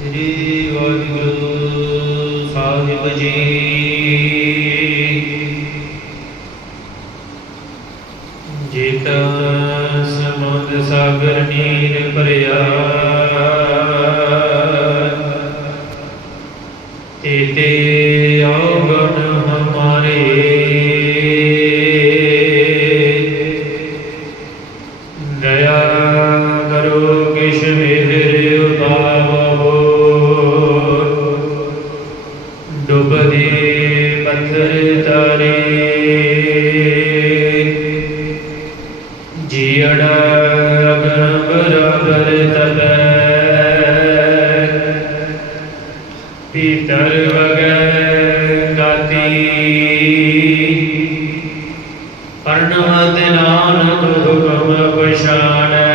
ਸ੍ਰੀ ਵਾਹਿਗੁਰੂ ਸਾਹਿਬ ਜੀ। ਜੇਤਾ ਸਮੁੰਦ ਸਾਗਰ ਨੀਰ ਭਰਿਆ ਤੇਤੇ ਔਗਣ ਹਮਾਰੇ ਜੀੜਾ ਅਗਨ ਬਰਾਬਰ ਤਬੈ ਪੀਤਰ ਵਗੈ ਗਾਤੀ ਪਰਣਵਤ ਨਾਨਕ ਹੁਕਮ ਪਛਾਣੈ।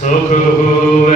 ਸੁਖ ਹੋਵੇ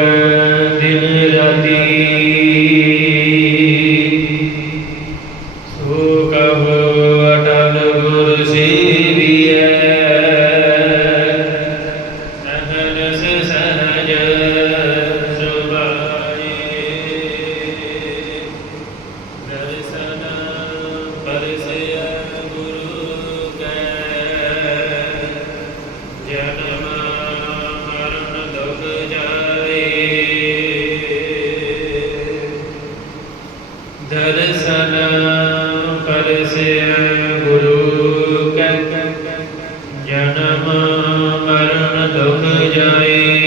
ਜਨਮ ਮਰਨ ਦੁਖ ਜਾਏ।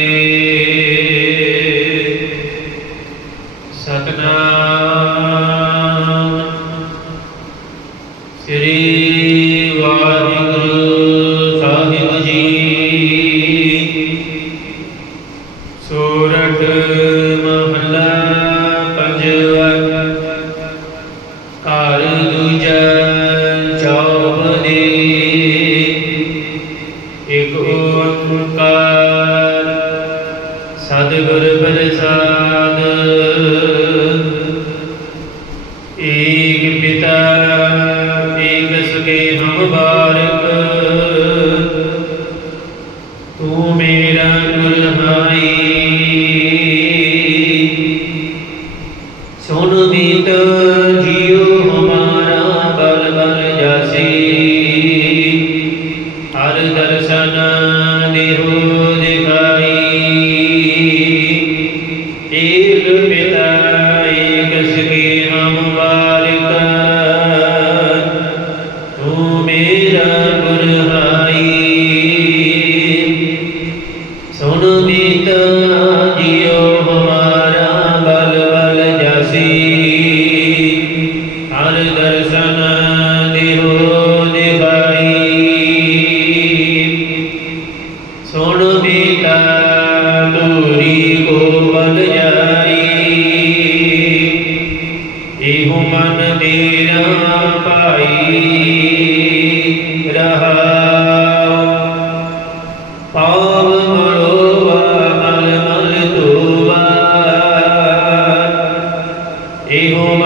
ਸ੍ਰੀ ਵਾਹਿਗੁਰੂ ਸਾਹਿਬ ਜੀ। ਸੂਰਠ ਮਹਲਾ ਪੰਜਵਾ ਘਰ ਦੂਜਾ ਚੌਬਦੇ ਇਕ ਓੰਕਾਰ ਸਤਿਗੁਰ ਪ੍ਰਸਾਦ ਸੁਣ ਮੀਤ ਜੀਉ ਹਮਾਰਾ ਬਲ ਬਲ ਜਾਸੀ। ਹਰ ਦਰਸ਼ਨ ਦੇਹੋ ਦਿਖਾਈ। ਏਕ ਪਿਤਾ ਏਕ ਸਕੇ ਹਮ ਬਾਰਿਕ ਤੂੰ ਮੇਰਾ ਗੁਰਹਾਈ ਬਲ ਹਰ ਦਰਸ਼ਨ ਦੇਹੋ ਦਿਖਾਈ ਸੁਣ ਬੀਤਾ ਦੂਰੀ ਕੋ ਜਾਈ। ਇਹੋ ਮਨ ਤੇਰਾ ਪਾਈ ਰਹਾਉ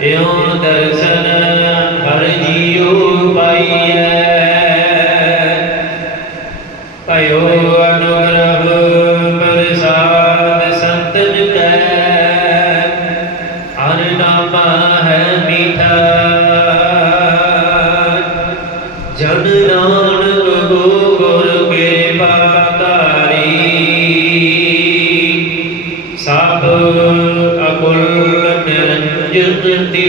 ਇਉ ਦਰਸ਼ਨ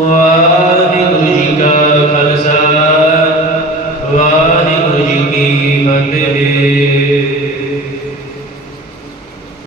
ਵਾਹਿਗੁਰੂ ਜੀ ਕਾ ਖਾਲਸਾ ਵਾਹਿਗੁਰੂ ਜੀ ਕੀ ਫਤਿਹ।